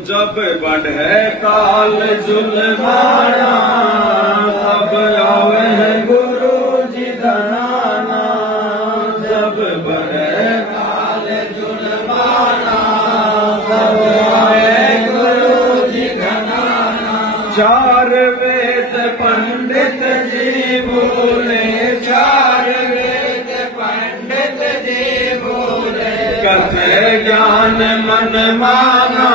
जब बढ़े काल जुल्माना तब आवे है गुरु जी धनाना। जब बढ़े काल जुल्माना तब आवे गुरु जी धनाना। चार वेद पंडित जी बोले, चार वेद पंडित जी बोले, कथे ज्ञान मन माना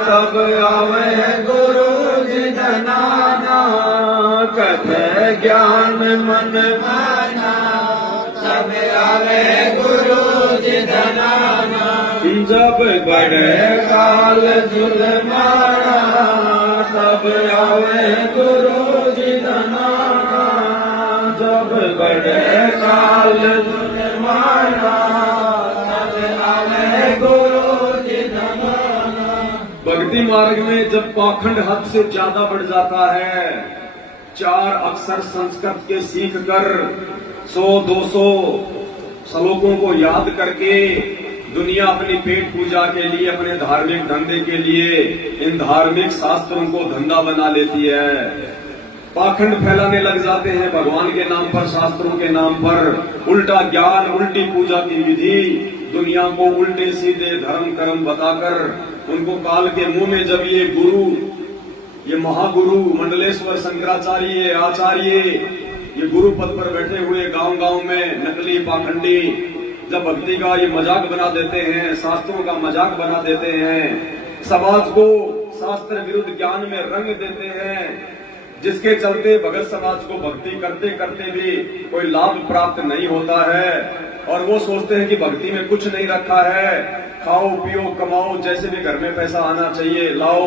तब आवे गुरु जी धनाना। कथे ज्ञान मन माना तब आवे गुरु जी धनाना। जब बढ़े काल जुल्माना तब आवे गुरु जी धनाना। जब बढ़े काल जुल्माना तब आवे गुरु जी धनाना। भक्ति मार्ग में जब पाखंड हद से ज्यादा बढ़ जाता है, चार अक्षर संस्कृत के सीख कर 100-200 श्लोकों को याद करके दुनिया अपनी पेट पूजा के लिए, अपने धार्मिक धंधे के लिए इन धार्मिक शास्त्रों को धंधा बना लेती है। पाखंड फैलाने लग जाते हैं भगवान के नाम पर, शास्त्रों के नाम पर। उल्टा ज्ञान, उल्टी पूजा की विधि, दुनिया को उल्टे सीधे धर्म कर्म बताकर उनको काल के मुंह में जब ये गुरु, ये महागुरु मंडलेश्वर शंकराचार्य आचार्य, ये गुरु पद पर बैठे हुए गांव गांव में नकली पाखंडी जब भक्ति का ये मजाक बना देते हैं, शास्त्रों का मजाक बना देते हैं, समाज को शास्त्र विरुद्ध ज्ञान में रंग देते हैं, जिसके चलते भगत समाज को भक्ति करते करते भी कोई लाभ प्राप्त नहीं होता है। और वो सोचते हैं कि भक्ति में कुछ नहीं रखा है, खाओ पियो कमाओ, जैसे भी घर में पैसा आना चाहिए लाओ,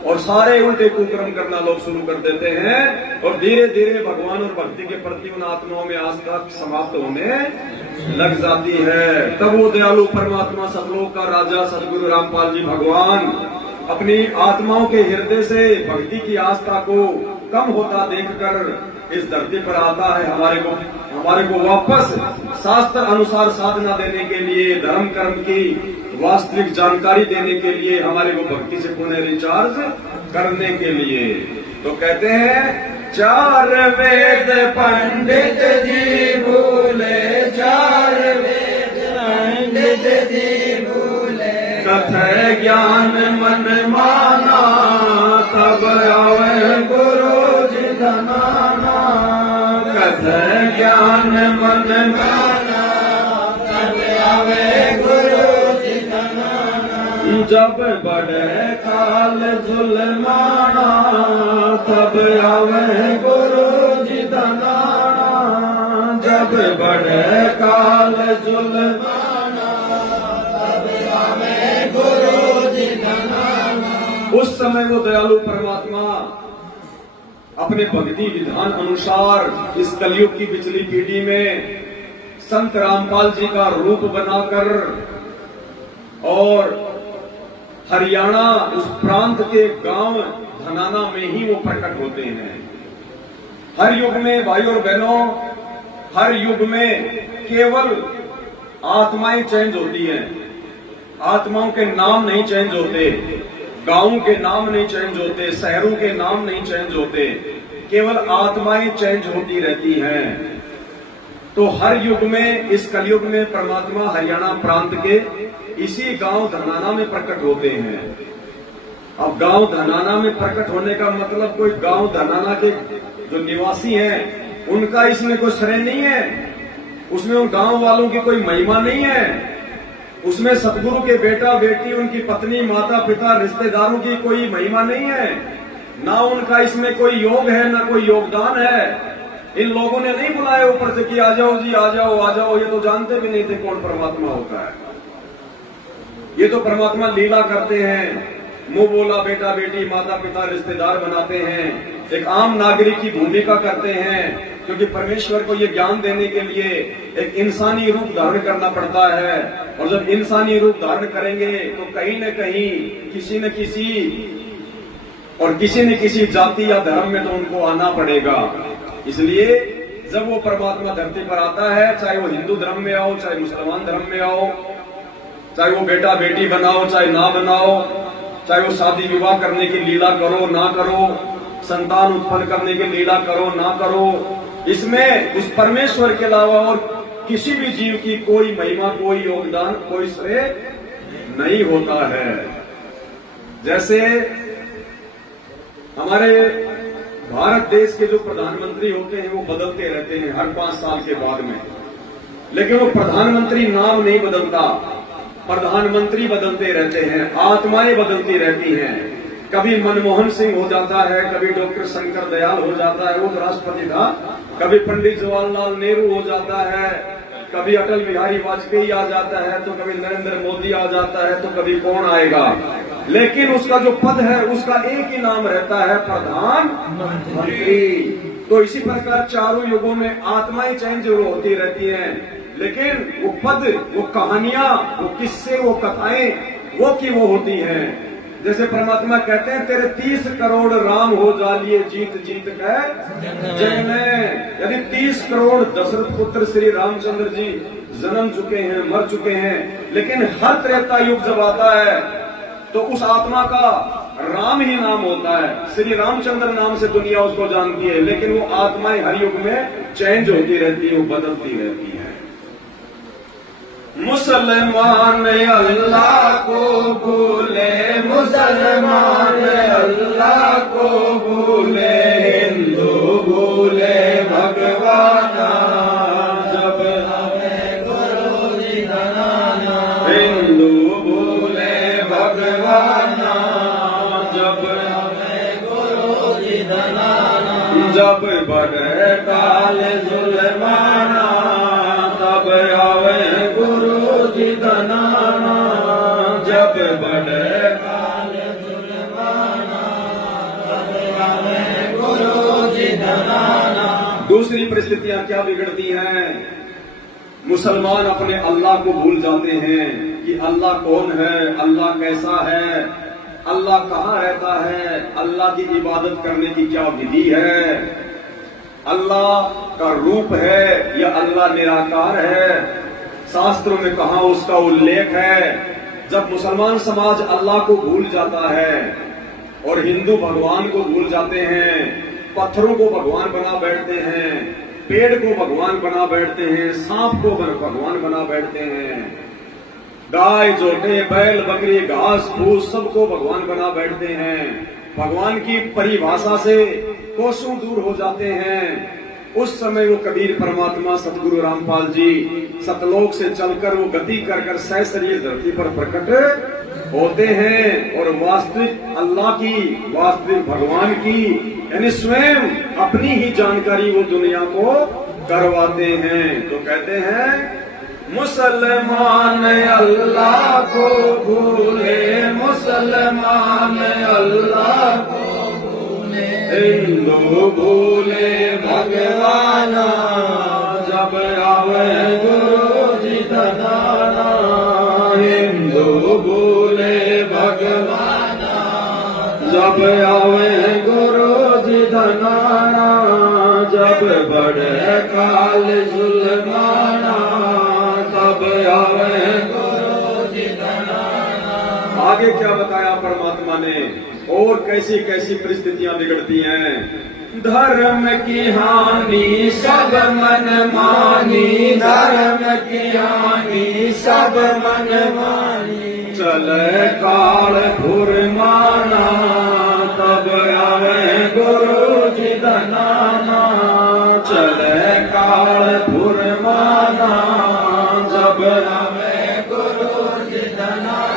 और सारे उल्टे कुकर्म करना लोग शुरू कर देते हैं। और धीरे धीरे भगवान और भक्ति के प्रति उन आत्माओं में आस्था समाप्त होने लग जाती है। तब वो दयालु परमात्मा सतलोक का राजा सदगुरु रामपाल जी भगवान अपनी आत्माओं के हृदय से भक्ति की आस्था को कम होता देखकर इस धरती पर आता है, हमारे को वापस शास्त्र अनुसार साधना देने के लिए, धर्म कर्म की वास्तविक जानकारी देने के लिए, हमारे को भक्ति से पुनः रिचार्ज करने के लिए। तो कहते हैं चार वेद पंडित जी बोले, चार वेद पंडित जी बोले, कथे ज्ञान मन माना तब आवे गुरु जी धनाना। कथे ज्ञान मन माना तब आवे गुरु जी धनाना। जब बढ़े काल जुल्माना तब आवे गुरु जी धनाना। जब बढ़े काल जुल्माना तब आवे गुरु जी धनाना। उस समय वो दयालु परमात्मा अपने भक्ति विधान अनुसार इस कलयुग की पिछली पीढ़ी में संत रामपाल जी का रूप बनाकर और हरियाणा उस प्रांत के गांव धनाना में ही वो प्रकट होते हैं। हर युग में भाई और बहनों, हर युग में केवल आत्माएं चेंज होती हैं, आत्माओं के नाम नहीं चेंज होते, गांवों के नाम नहीं चेंज होते, शहरों के नाम नहीं चेंज होते, केवल आत्माएं चेंज होती रहती हैं। तो हर युग में, इस कलयुग में परमात्मा हरियाणा प्रांत के इसी गांव धनाना में प्रकट होते हैं। अब गांव धनाना में प्रकट होने का मतलब कोई गांव धनाना के जो निवासी हैं उनका इसमें कोई श्रेय नहीं है, उसमें उन गांव वालों की कोई महिमा नहीं है, उसमें सतगुरु के बेटा बेटी, उनकी पत्नी, माता पिता, रिश्तेदारों की कोई महिमा नहीं है, ना उनका इसमें कोई योग है, ना कोई योगदान है। इन लोगों ने नहीं बुलाया ऊपर से कि आ जाओ जी, आ जाओ आ जाओ, ये तो जानते भी नहीं थे कौन परमात्मा होता है। ये तो परमात्मा लीला करते हैं, मुंह बोला बेटा बेटी, माता पिता, रिश्तेदार बनाते हैं, एक आम नागरिक की भूमिका करते हैं, क्योंकि परमेश्वर को ये ज्ञान देने के लिए एक इंसानी रूप धारण करना पड़ता है। और जब इंसानी रूप धारण करेंगे तो कहीं न कहीं किसी न किसी जाति या धर्म में तो उनको आना पड़ेगा। इसलिए जब वो परमात्मा धरती पर आता है, चाहे वो हिंदू धर्म में आओ, चाहे मुसलमान धर्म में आओ, चाहे वो बेटा बेटी बनाओ चाहे ना बनाओ, चाहे वो शादी विवाह करने की लीला करो ना करो, संतान उत्पन्न करने की लीला करो ना करो, इसमें उस परमेश्वर के अलावा और किसी भी जीव की कोई महिमा, कोई योगदान, कोई श्रेय नहीं होता है। जैसे हमारे भारत देश के जो प्रधानमंत्री होते हैं वो बदलते रहते हैं हर 5 साल के बाद में, लेकिन वो प्रधानमंत्री नाम नहीं बदलता, प्रधानमंत्री बदलते रहते हैं, आत्माएं बदलती रहती हैं। कभी मनमोहन सिंह हो जाता है, कभी डॉक्टर शंकर दयाल हो जाता है, वो तो राष्ट्रपति था, कभी पंडित जवाहरलाल नेहरू हो जाता है, कभी अटल बिहारी वाजपेयी आ जाता है, तो कभी नरेंद्र मोदी आ जाता है, तो कभी कौन आएगा, लेकिन उसका जो पद है उसका एक ही नाम रहता है, प्रधानमंत्री। तो इसी प्रकार चारों युगों में आत्माएं चेंज होती रहती हैं, लेकिन वो पद, वो कहानियां, वो किस्से, वो कथाएं वो की वो होती हैं। जैसे परमात्मा कहते हैं तेरे 30 करोड़ राम हो जालिए जीत जीत के जग में। यदि 30 करोड़ दशरथ पुत्र श्री रामचंद्र जी जन्म चुके हैं, मर चुके हैं, लेकिन हर त्रेता युग जब आता है तो उस आत्मा का राम ही नाम होता है। श्री रामचंद्र नाम से दुनिया उसको जानती है, लेकिन वो आत्माएं हर युग में चेंज होती रहती है, वो बदलती रहती है। मुसलमान अल्लाह को भूले, मुसलमान अल्लाह को भूले, हिंदू भूले भगवान जब हमें गुरु जी धनाना, हिंदू भूले भगवान जब हमें गुरु जी धनाना, जब बड़े काल जुल्माना तब आवे गुरु जी धनाना, जब बड़े काल जुल्माना तब आवे गुरु जी धनाना। दूसरी परिस्थितियां क्या बिगड़ती हैं? मुसलमान अपने अल्लाह को भूल जाते हैं कि अल्लाह कौन है, अल्लाह कैसा है, अल्लाह कहाँ रहता है, अल्लाह की इबादत करने की क्या विधि है, अल्लाह का रूप है या अल्लाह निराकार है, शास्त्रों में कहाँ उसका उल्लेख है। जब मुसलमान समाज अल्लाह को भूल जाता है और हिंदू भगवान को भूल जाते हैं, पत्थरों को भगवान बना बैठते हैं, पेड़ को भगवान बना बैठते हैं, सांप को भगवान बना बैठते हैं, गाय जोटे बैल बकरी घास फूस सबको भगवान बना बैठते हैं, भगवान की परिभाषा से कोसों दूर हो जाते हैं। उस समय वो कबीर परमात्मा सतगुरु रामपाल जी सतलोक से चलकर वो गति कर कर सहशरीर धरती पर प्रकट होते हैं और वास्तविक अल्लाह की, वास्तविक भगवान की, यानी स्वयं अपनी ही जानकारी वो दुनिया को करवाते हैं। तो कहते हैं मुसलमान अल्लाह को भूले, मुसलमान अल्लाह को भूले, हिंदू भूले भगवान जब आवे गुरु जी धनाना, हिंदू भूले भगवान जब आवे गुरु जी धनाना, जब बड़े काल जुल्माना तब आवे गुरु जी धनाना। आगे क्या बताया परमात्मा ने और कैसी कैसी परिस्थितियां बिगड़ती हैं। धर्म की हानि सब मन मानी, धर्म की हानि सब मन मानी, चले काल फुरमाना तब आवे गुरु जी धनाना, चले काल फुरमाना जब आवे गुरु जी धनाना,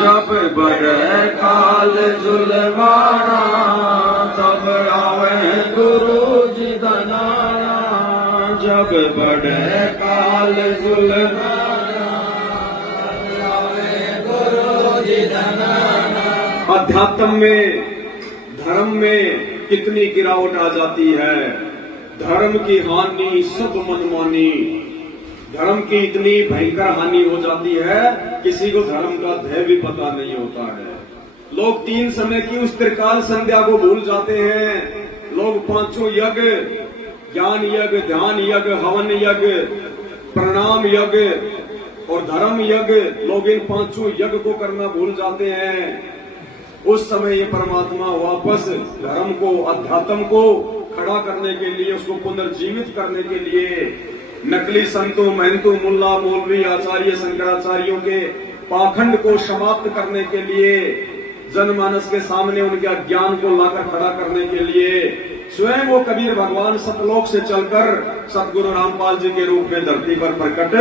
जब बड़े काल जुल्माना तब आवे गुरु जी धनाना, जब बड़े काल जुल्माना तब आवे गुरु जी धनाना। अध्यात्म में, धर्म में कितनी गिरावट आ जाती है। धर्म की हानि सब मनमानी, धर्म की इतनी भयंकर हानि हो जाती है किसी को धर्म का ध्येय भी पता नहीं होता है। लोग 3 समय की उस त्रिकाल संध्या को भूल जाते हैं। लोग 5 यज्ञ, ज्ञान यज्ञ, ध्यान यज्ञ, हवन यज्ञ, प्रणाम यज्ञ और धर्म यज्ञ, लोग इन 5 यज्ञ को करना भूल जाते हैं। उस समय ये परमात्मा वापस धर्म को, अध्यात्म को खड़ा करने के लिए, उसको पुनर्जीवित करने के लिए नकली संतों, महंतों, मुल्ला, मौलवी, आचार्य, शंकराचार्यों के पाखंड को समाप्त करने के लिए, जनमानस के सामने उनके अज्ञान को लाकर खड़ा करने के लिए स्वयं वो कबीर भगवान सतलोक से चलकर सतगुरु रामपाल जी के रूप में धरती पर प्रकट।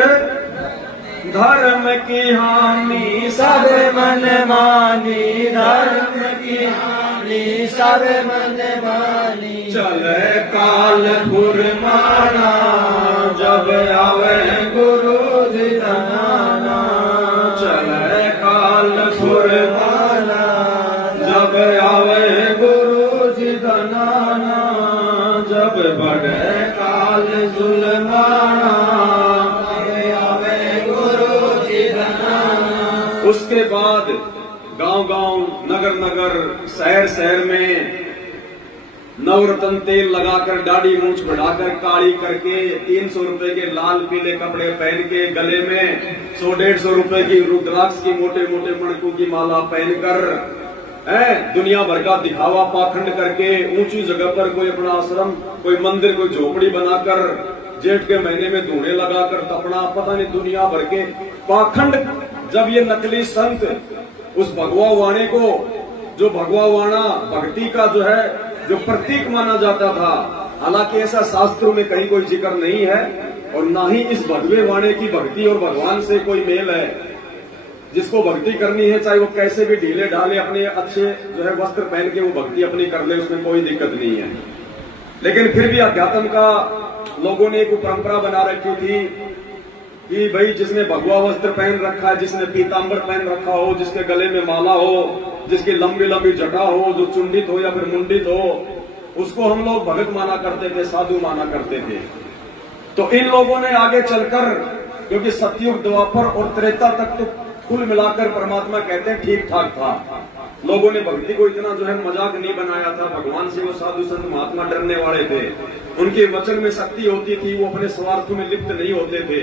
धर्म की हानि सब मन मानी, धर्म की हानि सब मन मानी, चले काल फुरमाना, जब आवे गुरु जी धनाना, चले काल फुरमाना, जब आवे गुरु जी धनाना, जब बढ़े काल जुलमाना, उसके बाद गांव-गांव, नगर-नगर, शहर-शहर में नवरत्न तेल लगाकर, दाढ़ी मूंछ बढ़ाकर, काली करके, 300 रुपए के लाल पीले कपड़े पहन के, गले में 100-150 रुपए की रुद्राक्ष की मोटे-मोटे मणकों की माला पहनकर, दुनिया भर का दिखावा पाखंड करके, ऊंची जगह पर कोई अपना आश्रम, कोई मंदिर, कोई झोपड़ी बनाकर, जेठ के महीने में धूणे लगाकर तपना, पता नहीं दुनिया भर के पाखंड। जब ये नकली संत उस भगवा वाणे को, जो भगवा वाणा भक्ति का जो प्रतीक माना जाता था, हालांकि ऐसा शास्त्रों में कहीं कोई जिक्र नहीं है, और ना ही इस भगवे वाणे की भक्ति और भगवान से कोई मेल है। जिसको भक्ति करनी है, चाहे वो कैसे भी ढीले ढाले अपने अच्छे वस्त्र पहन के वो भक्ति अपनी कर ले, उसमें कोई दिक्कत नहीं है। लेकिन फिर भी अध्यात्म का लोगों ने एक परंपरा बना रखी थी कि भाई जिसने भगवा वस्त्र पहन रखा है, जिसने पीतांबर पहन रखा हो, जिसके गले में माला हो, जिसकी लंबी लंबी जटा हो, जो चुंडित हो या फिर मुंडित हो, उसको हम लोग भगत माना करते थे, साधु माना करते थे। तो इन लोगों ने आगे चलकर, क्योंकि सतयुग, द्वापर और त्रेता तक तो कुल मिलाकर परमात्मा कहते हैं ठीक ठाक था, लोगों ने भक्ति को इतना मजाक नहीं बनाया था। भगवान से वो साधु संत महात्मा डरने वाले थे, उनके वचन में शक्ति होती थी, वो अपने स्वार्थ में लिप्त नहीं होते थे।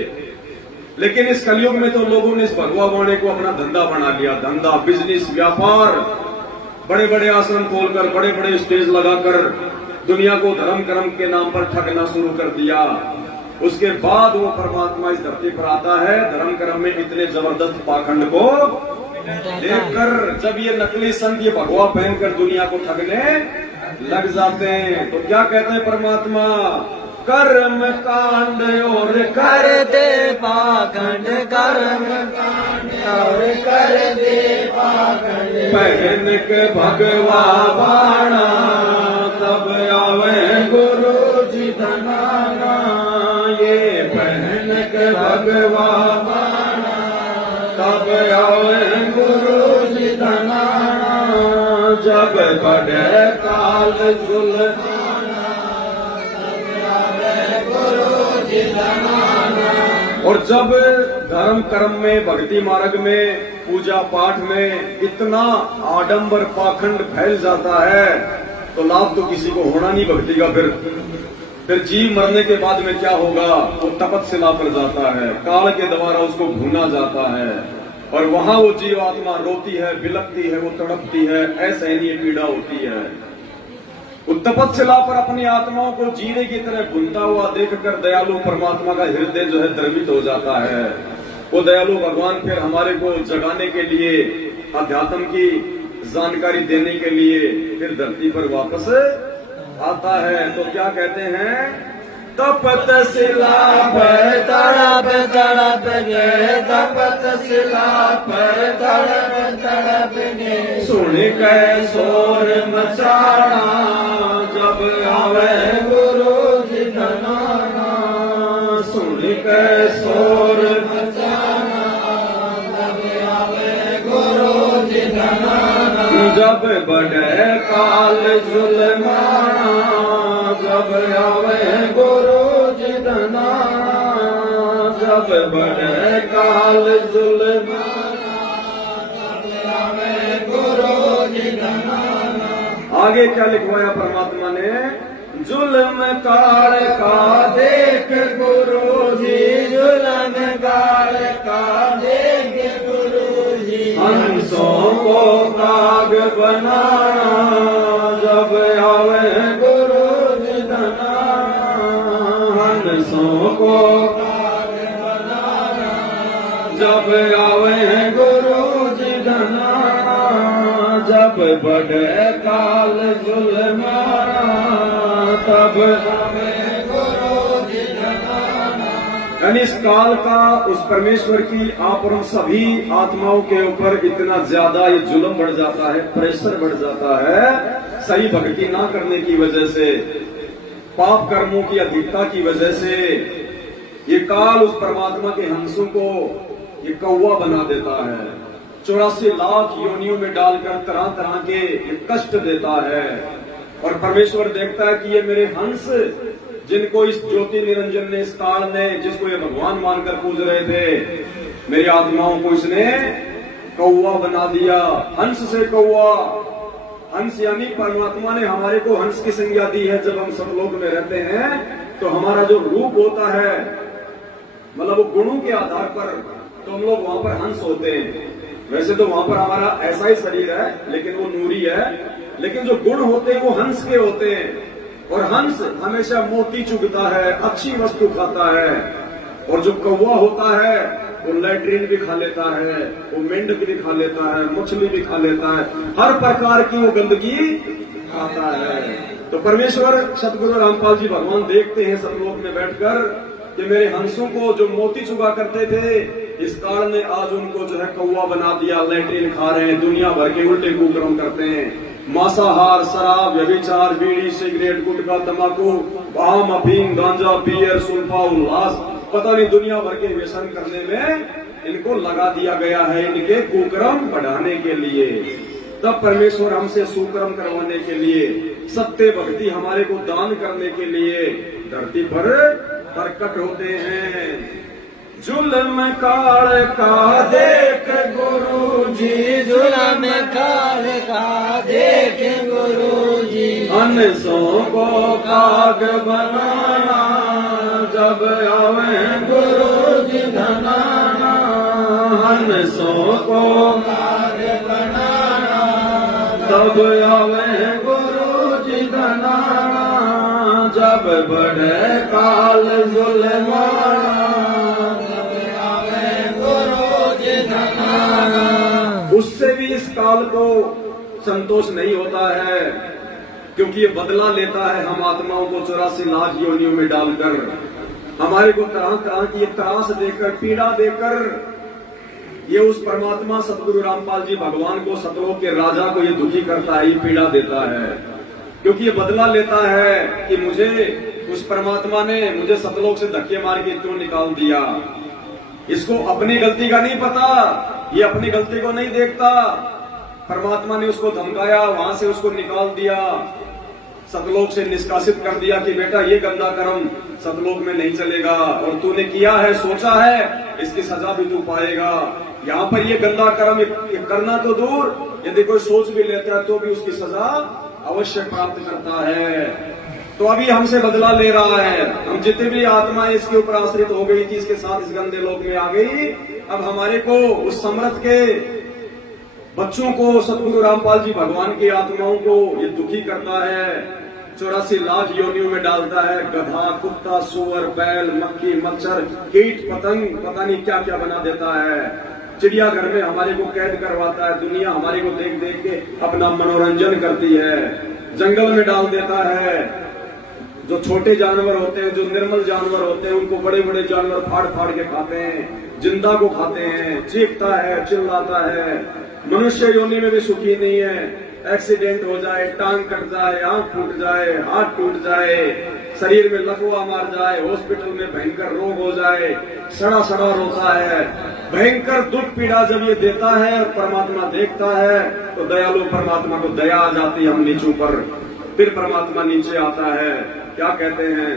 लेकिन इस कलयुग में तो लोगों ने इस भगवा वाणे को अपना धंधा बना लिया, धंधा, बिजनेस, व्यापार, बड़े बड़े आश्रम खोलकर, बड़े बड़े स्टेज लगाकर दुनिया को धर्म कर्म के नाम पर ठगना शुरू कर दिया। उसके बाद वो परमात्मा इस धरती पर आता है, धर्म कर्म में इतने जबरदस्त पाखंड को देखकर जब ये नकली संत ये भगवा पहनकर दुनिया को ठगने लग जाते हैं, तो क्या कहते हैं परमात्मा? कर्म कांड और कर दे पाखंड, कर्म कांड और कर दे पाखंड, पहन के भगवा वाणा, तब आवे गुरु जी धनाना, ये पहन के भगवा वाणा, तब आवे गुरु जी धनाना, जब बढ़े काल जुलमाना, और जब धर्म कर्म में, भक्ति मार्ग में, पूजा पाठ में इतना आडंबर पाखंड फैल जाता है, तो लाभ तो किसी को होना नहीं भक्ति का। फिर जीव मरने के बाद में क्या होगा? वो तपस्या पर जाता है, काल के द्वारा उसको भूना जाता है, और वहां वो जीव आत्मा रोती है, बिलकती है, वो तड़पती है, असहनीय पीड़ा होती है। तपस्या पर अपनी आत्माओं को जीने की तरह भूनता हुआ देखकर दयालु परमात्मा का हृदय द्रवित हो जाता है। वो दयालु भगवान फिर हमारे को जगाने के लिए, अध्यात्म की जानकारी देने के लिए फिर धरती पर वापस आता है। तो क्या कहते हैं? तपस्या पर तड़प तड़प गए, तपस्या पर तड़प तड़प गए, सुन के शोर मचाना, जब आवे गुरु जी धनाना, सुन के शोर मचाना, जब आवे गुरु जी धनाना, जब बढ़े काल जुलमाना, जब आवे गुरु जी धनाना, जब बढ़े काल जुलमाना, जब आवे गुरु जी धनाना। आगे क्या लिखवाया परमात्मा ने? जुल्म काल का देख गुरु जी, जुल्म काल का देख गुरु जी, हंसों को काग बनाना जब आवे गुरु जी धनाना, हंसों को काग बनाना जब आवे गुरु जी धनाना, जब बढ़े काल जुल्माना तब आवे गुरु जी धनाना। यानी इस काल का उस परमेश्वर की आप और हम सभी आत्माओं के ऊपर इतना ज्यादा ये जुल्म बढ़ जाता है, प्रेशर बढ़ जाता है, सही भक्ति ना करने की वजह से, पाप कर्मों की अधिकता की वजह से। ये काल उस परमात्मा के हंसों को ये कौवा बना देता है, 84 लाख योनियों में डालकर तरह तरह के ये कष्ट देता है। और परमेश्वर देखता है कि ये मेरे हंस, जिनको इस ज्योति निरंजन ने, इस काल ने, जिसको ये भगवान मानकर पूज रहे थे, मेरी आत्माओं को इसने कौवा बना दिया। हंस से कौवा, हंस यानी परमात्मा ने हमारे को हंस की संज्ञा दी है। जब हम सतलोक में रहते हैं तो हमारा जो रूप होता है, मतलब वो गुणों के आधार पर, तो हम लोग वहां पर हंस होते हैं। वैसे तो वहां पर हमारा ऐसा ही शरीर है, लेकिन वो नूरी है, लेकिन जो गुण होते हैं वो हंस के होते हैं। और हंस हमेशा मोती चुगता है, अच्छी वस्तु खाता है। और जो कौवा होता है वो लैट्रिन भी खा लेता है, वो मेंढक भी खा लेता है, मछली भी खा लेता है, हर प्रकार की वो गंदगी खाता है। तो परमेश्वर सतगुरु रामपाल जी भगवान देखते हैं सतलोक में बैठकर कि मेरे हंसों को जो मोती चुगा करते थे, इस काल ने आज उनको जो है कौवा बना दिया, लैट्रिन खा रहे हैं, दुनिया भर के उल्टे कुकर्म करते हैं। मांसाहार, शराब, व्यभिचार, बीड़ी, सिगरेट, गुटखा, तंबाकू, भांग, अफीम, गांजा, बियर, सुल्फा, उल्लास, पता नहीं दुनिया भर के व्यसन करने में इनको लगा दिया गया है, इनके कुकर्म बढ़ाने के लिए। तब परमेश्वर हमसे सुकर्म करवाने के लिए, सत्य भक्ति हमारे को दान करने के लिए धरती पर प्रकट होते हैं। जुल्म काल का देख गुरु जी, जुल्म काल का देख गुरु जी, हंसों को काग बनाना जब आवे गुरु जी धनाना, हंसों को काग बनाना तब आवे गुरु जी धनाना, जब बढ़े काल जुल्माना उससे भी इस काल को संतोष नहीं होता है, क्योंकि ये बदला लेता है हम आत्माओं को 84 लाख योनियों में डालकर, हमारे को तरह तरह की त्रास देकर, पीड़ा देकर। ये उस परमात्मा सतगुरु रामपाल जी भगवान को, सतलोक के राजा को ये दुखी करता है, ये पीड़ा देता है, क्योंकि ये बदला लेता है कि मुझे उस परमात्मा ने मुझे सतलोक से धक्के मार के क्यों निकाल दिया। इसको अपनी गलती का नहीं पता, ये अपनी गलती को नहीं देखता। परमात्मा ने उसको धमकाया, वहां से उसको निकाल दिया, सतलोक से निष्कासित कर दिया कि बेटा ये गंदा कर्म सतलोक में नहीं चलेगा, और तूने किया है, सोचा है, इसकी सजा भी तू पाएगा। यहाँ पर ये गंदा कर्म ये करना तो दूर, यदि कोई सोच भी लेता है तो भी उसकी सजा अवश्य प्राप्त करता है। तो अभी हमसे बदला ले रहा है। हम जितने भी आत्माएं इसके ऊपर आश्रित हो गई थी, इसके साथ इस गंदे लोक में आ गई, अब हमारे को उस समर्थ के बच्चों को, सतगुरु रामपाल जी भगवान की आत्माओं को ये दुखी करता है, 84 लाख योनियों में डालता है। गधा, कुत्ता, सुअर, बैल, मक्खी, मच्छर, कीट, पतंग, पता नहीं क्या क्या बना देता है। चिड़ियाघर में हमारे को कैद करवाता है, दुनिया हमारे को देख देख के अपना मनोरंजन करती है। जंगल में डाल देता है, जो छोटे जानवर होते हैं, जो निर्मल जानवर होते हैं, उनको बड़े बड़े जानवर फाड़ फाड़ के खाते हैं, जिंदा को खाते हैं, चीखता है, चिल्लाता है। मनुष्य योनि में भी सुखी नहीं है, एक्सीडेंट हो जाए, टांग कट जाए, आंख फूट जाए, हाथ टूट जाए, शरीर में लकवा मार जाए, हॉस्पिटल में भयंकर रोग हो जाए, सड़ा सड़ा रोता है। भयंकर दुख पीड़ा जब ये देता है और परमात्मा देखता है तो दयालु परमात्मा को दया आ जाती है हम नीचों पर। फिर परमात्मा नीचे आता है, क्या कहते हैं,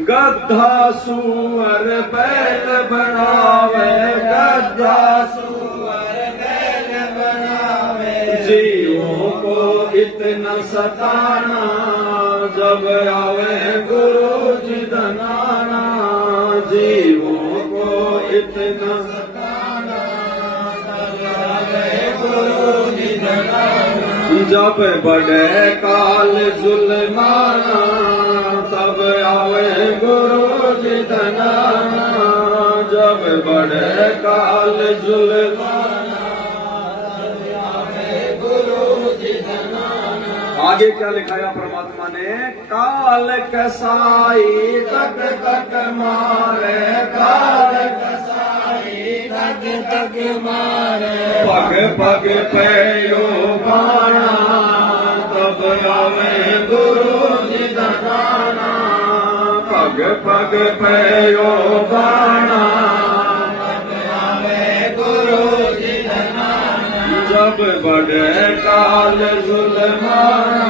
गद्दा सुअर बैल बनावे, गद्दा सुअर बैल बनावे, जीवों को इतना सताना, जब आवे गुरु जी धनाना, जीवों को इतना सताना, जब आवे जब बढ़े काल जुल्माना तब आवे गुरु जी धनाना। जब बढ़े काल जुल्माना तब आवे गुरु जी धनाना। आगे क्या लिखाया परमात्मा ने? काल कसाई तक तक मारे, काल कसाई तक तक मारे, पग पग पे यो बाणा तब आवे गुरु जी धनाना। पग पग पे यो बाणा तब आवे गुरु जी धनाना। जब बढ़े काल जुल्माना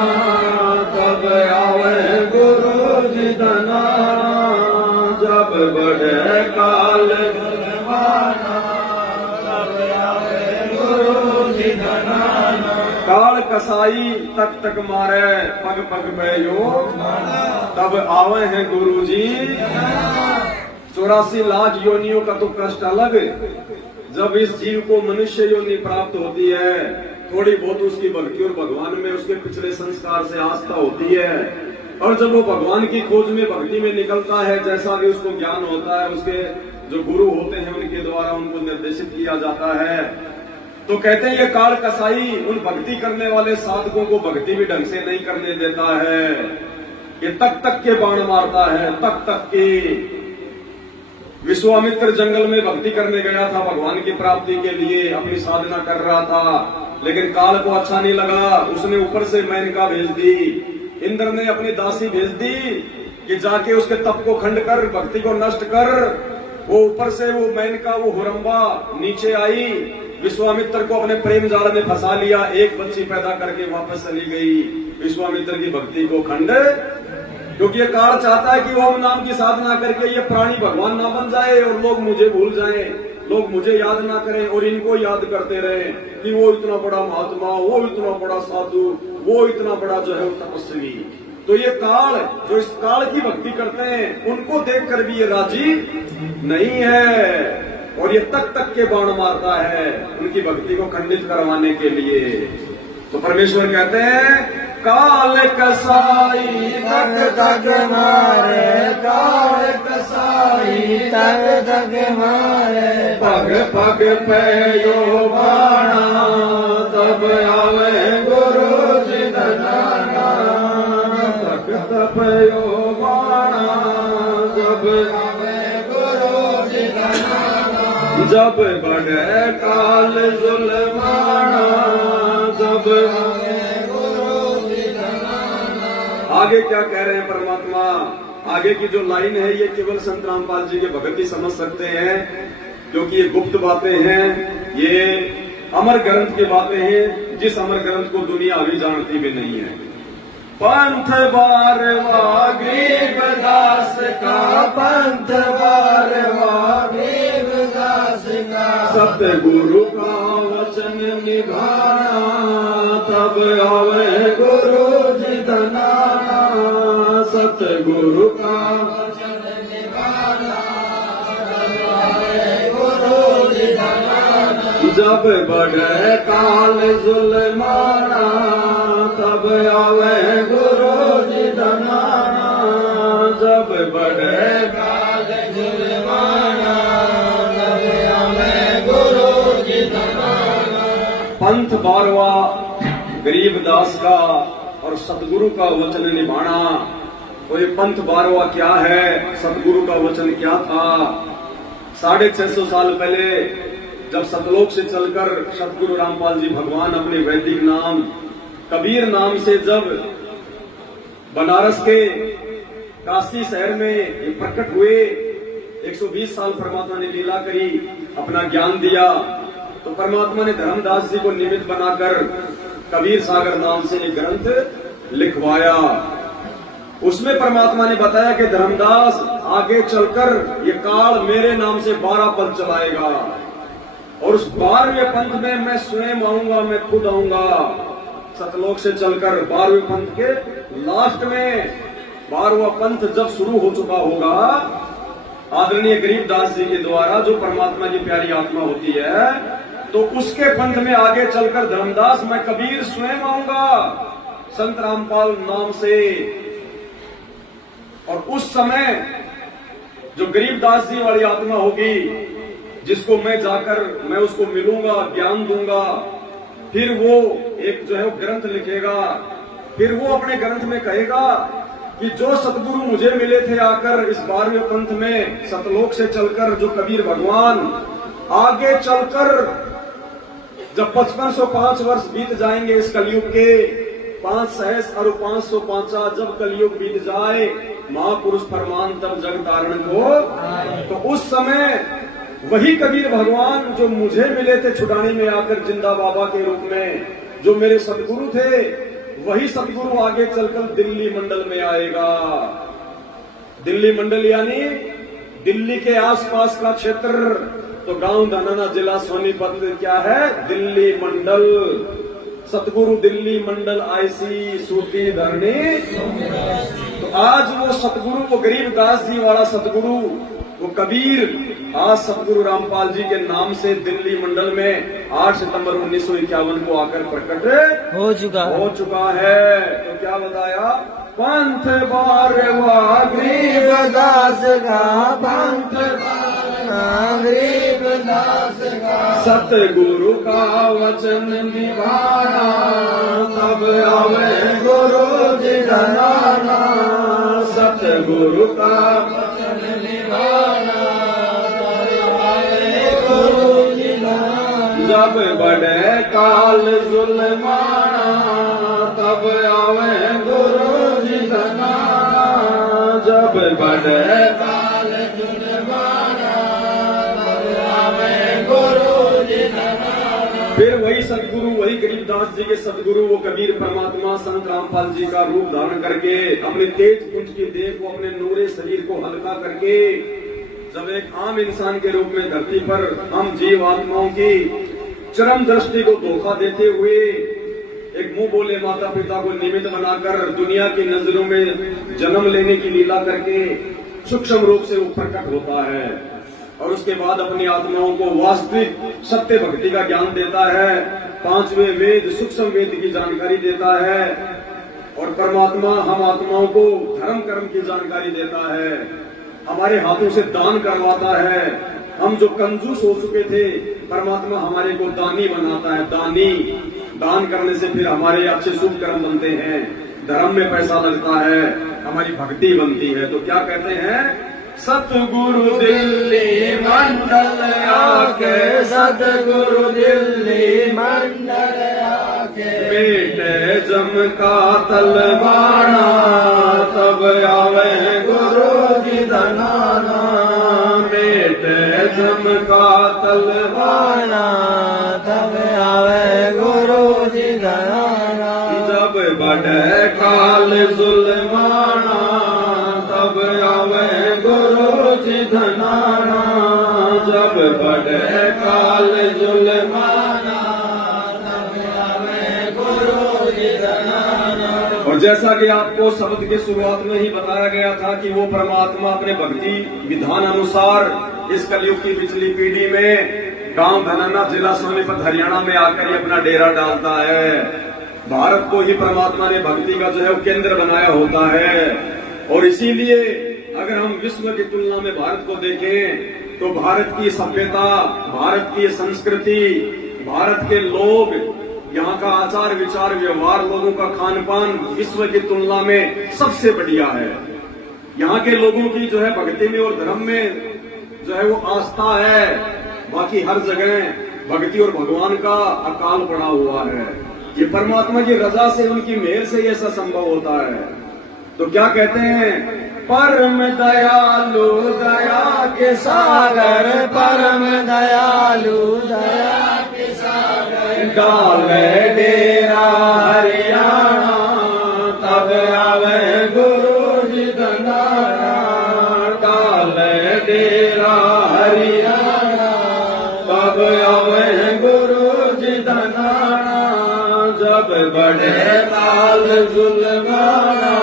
तब आवे गुरु जी धनाना। जब बढ़े काल जुल्माना तब आवे गुरु जी धनाना। काल कसाई तक तक मारे, पग पग पे यो तब आवे हैं गुरु जी। 84 लाख योनियों का तो कष्ट अलग, जब इस जीव को मनुष्य योनि प्राप्त होती है, थोड़ी बहुत उसकी भक्ति और भगवान में उसके पिछले संस्कार से आस्था होती है, और जब वो भगवान की खोज में भक्ति में निकलता है, जैसा भी उसको ज्ञान होता है, उसके जो गुरु होते हैं उनके द्वारा उनको निर्देशित किया जाता है, तो कहते हैं ये काल कसाई उन भक्ति करने वाले साधकों को भक्ति भी ढंग से नहीं करने देता है। ये तक तक के बाण मारता है, तक तक के। विश्वामित्र जंगल में भक्ति करने गया था, भगवान की प्राप्ति के लिए अपनी साधना कर रहा था, लेकिन काल को अच्छा नहीं लगा, उसने ऊपर से मेनका भेज दी। इंद्र ने अपनी दासी भेज दी कि जाके उसके तप को खंड कर, भक्ति को नष्ट कर। वो ऊपर से वो मेनका, वो हुरम्बा नीचे आई, विश्वामित्र को अपने प्रेम जाल में फंसा लिया, एक बच्ची पैदा करके वापस चली गई। विश्वामित्र की भक्ति को खंड, क्योंकि ये काल चाहता है कि वो हम नाम की साधना करके ये प्राणी भगवान ना बन जाए और लोग मुझे भूल जाएं, लोग मुझे याद ना करें और इनको याद करते रहे कि वो इतना बड़ा महात्मा, वो इतना बड़ा साधु, वो इतना बड़ा जो है तपस्वी। तो ये काल, जो इस काल की भक्ति करते हैं, उनको देखकर भी ये राजी नहीं है, और ये तक तक के बाण मारता है उनकी भक्ति को खंडित करवाने के लिए। तो परमेश्वर कहते हैं काल कसाई तक तक मारे, काल कसाई तक तक मारे, पग पग पे यो बाणा तब आवे गुरु जी धनाना। पग पग पे यो बाणा जब आवे गुरु जी धनाना। जब बढ़े काल जुल्माना जब आगे क्या कह रहे हैं परमात्मा? आगे की जो लाइन है ये केवल संत रामपाल जी के भगत ही समझ सकते हैं, क्योंकि ये गुप्त बातें हैं, ये अमर ग्रंथ की बातें हैं, जिस अमर ग्रंथ को दुनिया अभी जानती भी नहीं है। पंथ बारवा गरीबदास का, पंथ बारवा गरीबदास का, सतगुरु का वचन निभाना तब आवे गुरु जी धनाना। सतगुरु का वचन निभाना तब आवे गुरु जी धनाना। जब बढ़े काल जुल्माना तब आवे गुरु जी धनाना। जब बढ़े काल जुल्माना तब आवे गुरु जी धनाना। पंथ बारवा गरीबदास का और सतगुरु का वचन निभाना। तो ये पंथ बारवा क्या है, सतगुरु का वचन क्या था? 650 साल पहले जब सतलोक से चलकर सतगुरु रामपाल जी भगवान अपने वैदिक नाम कबीर नाम से जब बनारस के काशी शहर में ये प्रकट हुए, 120 साल परमात्मा ने लीला करी, अपना ज्ञान दिया, तो परमात्मा ने धर्मदास जी को निमित्त बनाकर कबीर सागर नाम से एक ग्रंथ लिखवाया। उसमें परमात्मा ने बताया कि धर्मदास आगे चलकर ये काल मेरे नाम से 12 पद चलाएगा, और उस 12वें पंथ में मैं स्वयं आऊंगा, मैं खुद आऊंगा। सतलोक से चलकर 12वें पंथ के लास्ट में 12वां पंथ जब शुरू हो चुका होगा, आदरणीय गरीबदास जी के द्वारा, जो परमात्मा की प्यारी आत्मा होती है, तो उसके पंथ में आगे चलकर धर्मदास मैं कबीर स्वयं आऊंगा संत रामपाल नाम से। और उस समय जो गरीबदास जी वाली आत्मा होगी, जिसको मैं जाकर मैं उसको मिलूंगा, ज्ञान दूंगा, फिर वो एक जो है वो ग्रंथ लिखेगा, फिर वो अपने ग्रंथ में कहेगा कि जो सतगुरु मुझे मिले थे आकर इस 12वें पंथ में सतलोक से चलकर, जो कबीर भगवान आगे चलकर जब 5505 वर्ष बीत जाएंगे इस कलयुग के, 5 सहस और 505 जब कलयुग बीत जाए, महापुरुष फरमान तब जग तारण को, तो उस समय वही कबीर भगवान जो मुझे मिले थे छुटाने में आकर जिंदा बाबा के रूप में, जो मेरे सतगुरु थे, वही सतगुरु आगे चलकर दिल्ली मंडल में आएगा। दिल्ली मंडल यानी दिल्ली के आसपास का क्षेत्र, तो गांव धनाना जिला सोनीपत क्या है, दिल्ली मंडल। सतगुरु दिल्ली मंडल आईसी सूती धरनी। तो आज वो सतगुरु, वो गरीबदास जी वाला सतगुरु, वो कबीर आज सतगुरु रामपाल जी के नाम से दिल्ली मंडल में 8 सितंबर 1951 को आकर प्रकट हो चुका है। तो क्या बताया, पंथ बारवा गरीबदास का, पंथ गरीबदास का, सतगुरु का वचन निभाना, तब आवे गुरु जी धनाना। सतगुरु का वचन निभाना, तब आवे गुरु जी धनाना। जब बढ़े काल जुल्माना, तब आवे गुरु जी धनाना। जब बढ़े काल जुल्माना, तब आवे गुरु जी धनाना। फिर वही सतगुरु, वही गरीबदास जी के सतगुरु, वो कबीर परमात्मा संत रामपाल जी का रूप धारण करके अपने तेज कुंज की देह को, अपने नूरे शरीर को हल्का करके, जब एक आम इंसान के रूप में धरती पर हम जीव आत्माओं की चरम दृष्टि को धोखा देते हुए, एक मुंह बोले माता पिता को निमित्त बनाकर दुनिया की नजरों में जन्म लेने की लीला करके सूक्ष्म रूप से वो प्रकट होता है, और उसके बाद अपनी आत्माओं को वास्तविक सत्य भक्ति का ज्ञान देता है, 5वें वेद सूक्ष्म वेद की जानकारी देता है, और परमात्मा हम आत्माओं को धर्म कर्म की जानकारी देता है, हमारे हाथों से दान करवाता है। हम जो कंजूस हो चुके थे, परमात्मा हमारे को दानी बनाता है, दानी। दान करने से फिर हमारे अच्छे शुभ कर्म बनते हैं, धर्म में पैसा लगता है, हमारी भक्ति बनती है। तो क्या कहते हैं, सतगुरु दिल्ली मंडल आके, सतगुरु दिल्ली मंडल आके, बेटे जम का तलवाना, तब आवे गुरु जी धनाना। बेटे जम का तलवाना, तब आवे गुरु जी धनाना। जब बढ़े काल जुल्माना, तब आवे गुरु जी धनाना। जब बढ़े काल जुल्माना, तब आवे गुरु जी धनाना। और जैसा कि आपको शब्द की शुरुआत में ही बताया गया था कि वो परमात्मा अपने भक्ति विधान अनुसार इस कलयुग की पिछली पीढ़ी में गांव धनाना जिला सोनीपत हरियाणा में आकर ही अपना डेरा डालता है। भारत को ही परमात्मा ने भक्ति का जो है वो केंद्र बनाया होता है, और इसीलिए अगर हम विश्व की तुलना में भारत को देखें तो भारत की सभ्यता, भारत की संस्कृति, भारत के लोग, यहाँ का आचार विचार व्यवहार, लोगों का खान पान विश्व की तुलना में सबसे बढ़िया है। यहाँ के लोगों की जो है भक्ति में और धर्म में जो है वो आस्था है, बाकी हर जगह भक्ति और भगवान का अकाल पड़ा हुआ है। ये परमात्मा की रजा से, उनकी मेहर से ये ऐसा संभव होता है। तो क्या कहते हैं, परम दयालु दया के सागर, परम दयालु दया के सागर, डाले डेरा हरियाणा, तब आवे गुरु जी धनाना। डाले डेरा हरियाणा, तब आवे गुरु जी धनाना। जब बढ़े काल जुल्माना,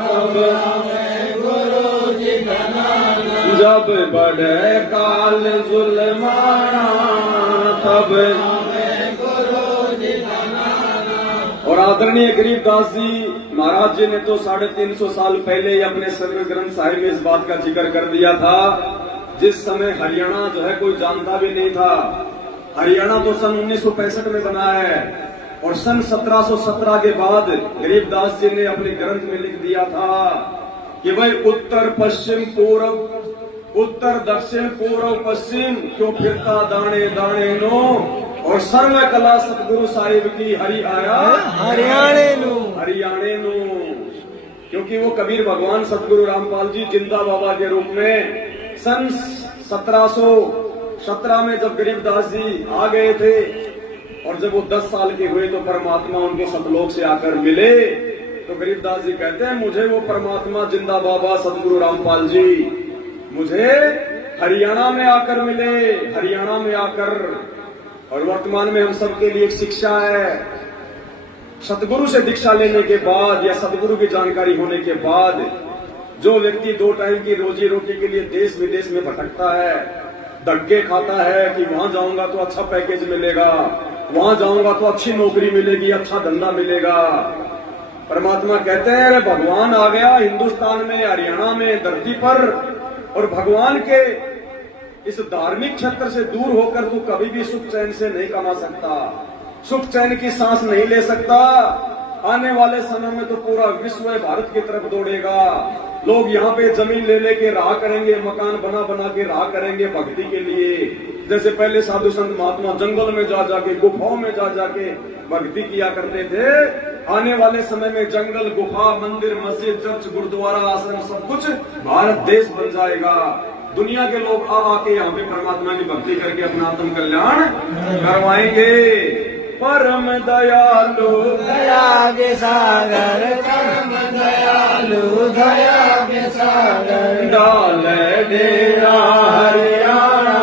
तब आवे गुरु जी धनाना। जब बढ़े काल जुल्माना, तब और आदरणीय गरीबदास जी महाराज जी ने तो 350 साल पहले ही अपने सदर ग्रंथ साहिब में इस बात का जिक्र कर दिया था। जिस समय हरियाणा जो है कोई जानता भी नहीं था। हरियाणा तो सन 1965 में बना है और सन 1717 के बाद गरीबदास जी ने अपने ग्रंथ में लिख दिया था कि भाई उत्तर पश्चिम पूर्व उत्तर दक्षिण पूर्व पश्चिम क्यों फिरता दाने दाने नो और सर्व कला सतगुरु साहिब की हरि आया हरियाणे नु। क्योंकि वो कबीर भगवान सतगुरु रामपाल जी जिंदा बाबा के रूप में सन 1717 में जब गरीबदास जी आ गए थे और जब वो 10 साल के हुए तो परमात्मा उनको सतलोक से आकर मिले। तो गरीबदास जी कहते हैं मुझे वो परमात्मा जिंदा बाबा सतगुरु रामपाल जी मुझे हरियाणा में आकर मिले, हरियाणा में आकर। और वर्तमान में हम सबके लिए एक शिक्षा है, सतगुरु से दीक्षा लेने के बाद या सतगुरु की जानकारी होने के बाद जो व्यक्ति 2 टाइम की रोजी रोटी के लिए देश विदेश में भटकता है, धक्के खाता है कि वहां जाऊंगा तो अच्छा पैकेज मिलेगा, वहां जाऊंगा तो अच्छी नौकरी मिलेगी, अच्छा धंधा मिलेगा। परमात्मा कहते हैं अरे भगवान आ गया हिंदुस्तान में, हरियाणा में, धरती पर, और भगवान के इस धार्मिक क्षेत्र से दूर होकर तू कभी भी सुख चैन से नहीं कमा सकता, सुख चैन की सांस नहीं ले सकता। आने वाले समय में तो पूरा विश्व भारत की तरफ दौड़ेगा। लोग यहाँ पे जमीन ले लेके रहा करेंगे, मकान बना बना के रहा करेंगे भक्ति के लिए। जैसे पहले साधु संत महात्मा जंगल में जा जाके, गुफाओं में जा जाके भक्ति किया करते थे। आने वाले समय में जंगल, गुफा, मंदिर, मस्जिद, चर्च, गुरुद्वारा, आश्रम सब कुछ भारत देश बन जाएगा। दुनिया के लोग आ आके यहाँ पे परमात्मा की भक्ति करके अपना आत्म कल्याण करवाएंगे। परम दयालु दया के सागर, परम दयालु दया के सागर, डाल डेरा हरियाणा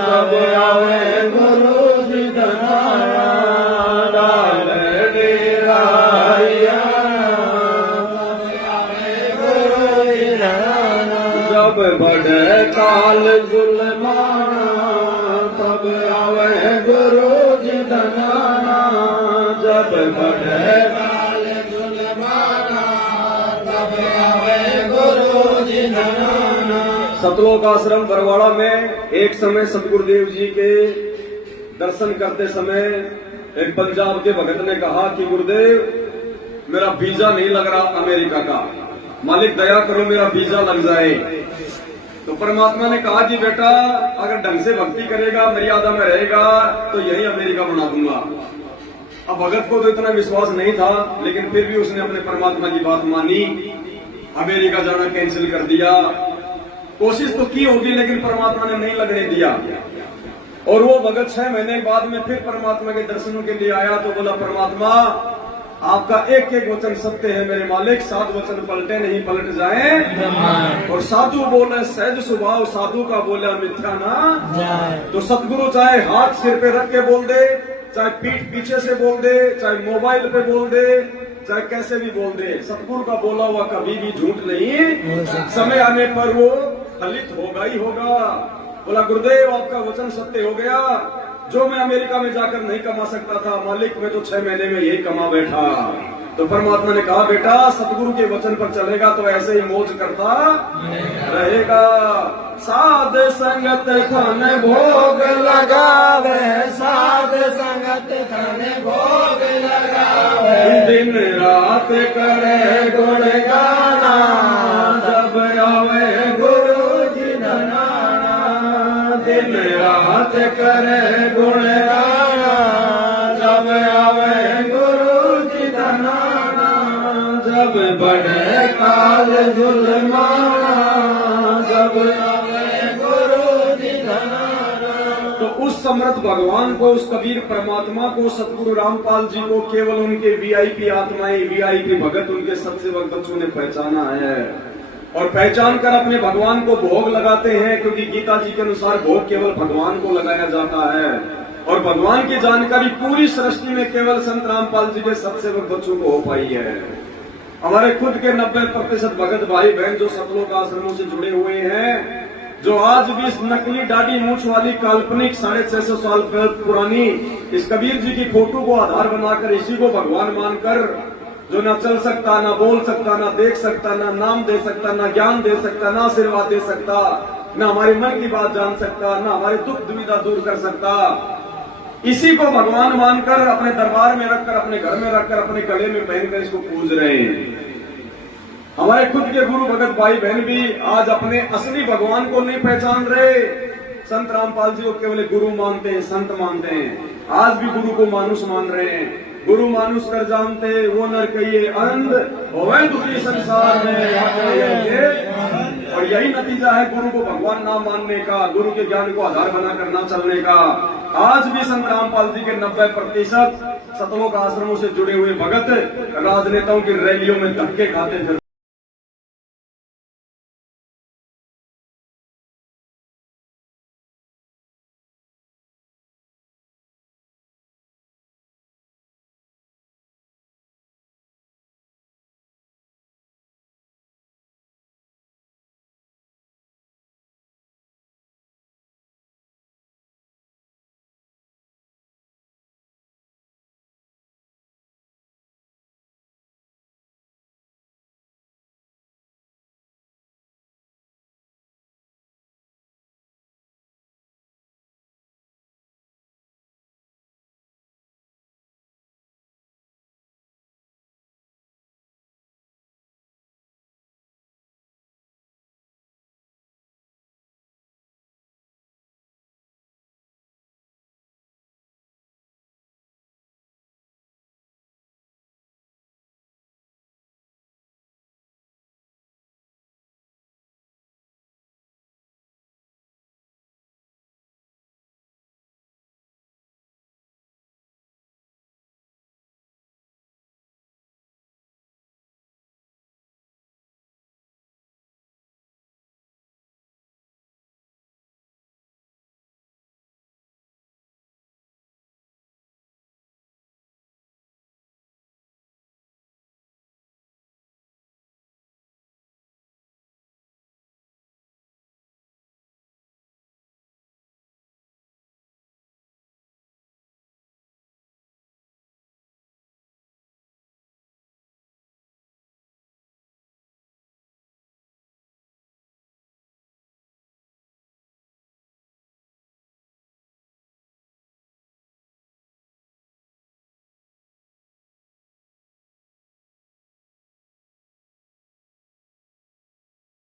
तब आवे गुरु जी धनाना, डाल डेरा हरियाणा तब आवे गुरु जी धनाना, जब बढ़े काल जुल्माना तब आवे गुरु जी धनाना, जब बढ़े काल जुल्माना तब आवे गुरु जी धनाना। सतलोक आश्रम बरवाड़ा में एक समय सतगुरुदेव जी के दर्शन करते समय एक पंजाब के भगत ने कहा कि गुरुदेव मेरा वीजा नहीं लग रहा अमेरिका का, मालिक दया करो मेरा वीजा लग जाए। तो परमात्मा ने कहा कि बेटा अगर ढंग से भक्ति करेगा, मर्यादा में रहेगा तो यही अमेरिका बना दूंगा। अब भगत को तो इतना विश्वास नहीं था, लेकिन फिर भी उसने अपने परमात्मा की बात मानी, अमेरिका जाना कैंसिल कर दिया। कोशिश तो की होगी लेकिन परमात्मा ने नहीं लगने दिया। और वो भगत 6 महीने बाद में फिर परमात्मा के दर्शनों के लिए आया तो बोला परमात्मा आपका एक एक वचन सत्य है मेरे मालिक, 7 वचन पलटे नहीं पलट जाए। और साधु बोले सहज स्वभाव, साधु का बोला मिथ्या ना। तो सतगुरु चाहे हाथ सिर पे रख के बोल दे, चाहे पीठ पीछे से बोल दे, चाहे मोबाइल पे बोल दे, चाहे कैसे भी बोल दे, सतगुरु का बोला हुआ कभी भी झूठ नहीं, समय आने पर वो फलित होगा ही होगा। बोला गुरुदेव आपका वचन सत्य हो गया, जो मैं अमेरिका में जाकर नहीं कमा सकता था मालिक मैं तो 6 महीने में यही कमा बैठा। तो परमात्मा ने कहा बेटा सतगुरु के वचन पर चलेगा तो ऐसे ही मौज करता रहेगा। साध संगत धन भोग लगावे, साध संगत धन भोग लगावे, दिन रात करे गुण गाना, जब आवे गुरु जी धनाना, दिन रात करे गुण गाना, जब आवे गुरु जी धनाना, जब बढ़े काल जुल्माना, जब आवे गुरु जी धनाना। तो उस समर्थ भगवान को, उस कबीर परमात्मा को, सतगुरु रामपाल जी को केवल उनके वीआईपी आत्माएं, वीआईपी भगत, उनके सत्सेवक बच्चों ने पहचाना है और पहचान कर अपने भगवान को भोग लगाते हैं। क्योंकि गीता जी के अनुसार भोग केवल भगवान को लगाया जाता है और भगवान की जानकारी पूरी सृष्टि में केवल संत रामपाल जी के सत्सेवक बच्चों को हो पाई है। हमारे खुद के 90% भगत भाई बहन जो सतलोक आश्रमों से जुड़े हुए हैं, जो आज भी इस नकली दाढ़ी मूछ वाली काल्पनिक 650 साल पुरानी इस कबीर जी की फोटो को आधार बनाकर इसी को भगवान मानकर जो ना चल सकता, ना बोल सकता, ना देख सकता, ना नाम दे सकता, ना ज्ञान दे सकता, ना आशीर्वाद दे सकता, ना हमारे मन की बात जान सकता, ना हमारे दुख दुविधा दूर कर सकता, इसी को भगवान मानकर अपने दरबार में रखकर, अपने घर में रखकर, अपने गले में पहनकर इसको पूज रहे हैं। हमारे खुद के गुरु भगत भाई बहन भी आज अपने असली भगवान को नहीं पहचान रहे। संत रामपाल जी को केवल गुरु मानते हैं, संत मानते हैं। आज भी गुरु को मानुष मान रहे हैं। गुरु मानुष कर जानते वो नर कहिए अंध होवे दुखी संसार में। और यही नतीजा है गुरु को भगवान ना मानने का, गुरु के ज्ञान को आधार बनाकर ना चलने का। आज भी संत रामपाल जी के 90% सतलोक आश्रमों से जुड़े हुए भगत राजनेताओं की रैलियों में धक्के खाते थे।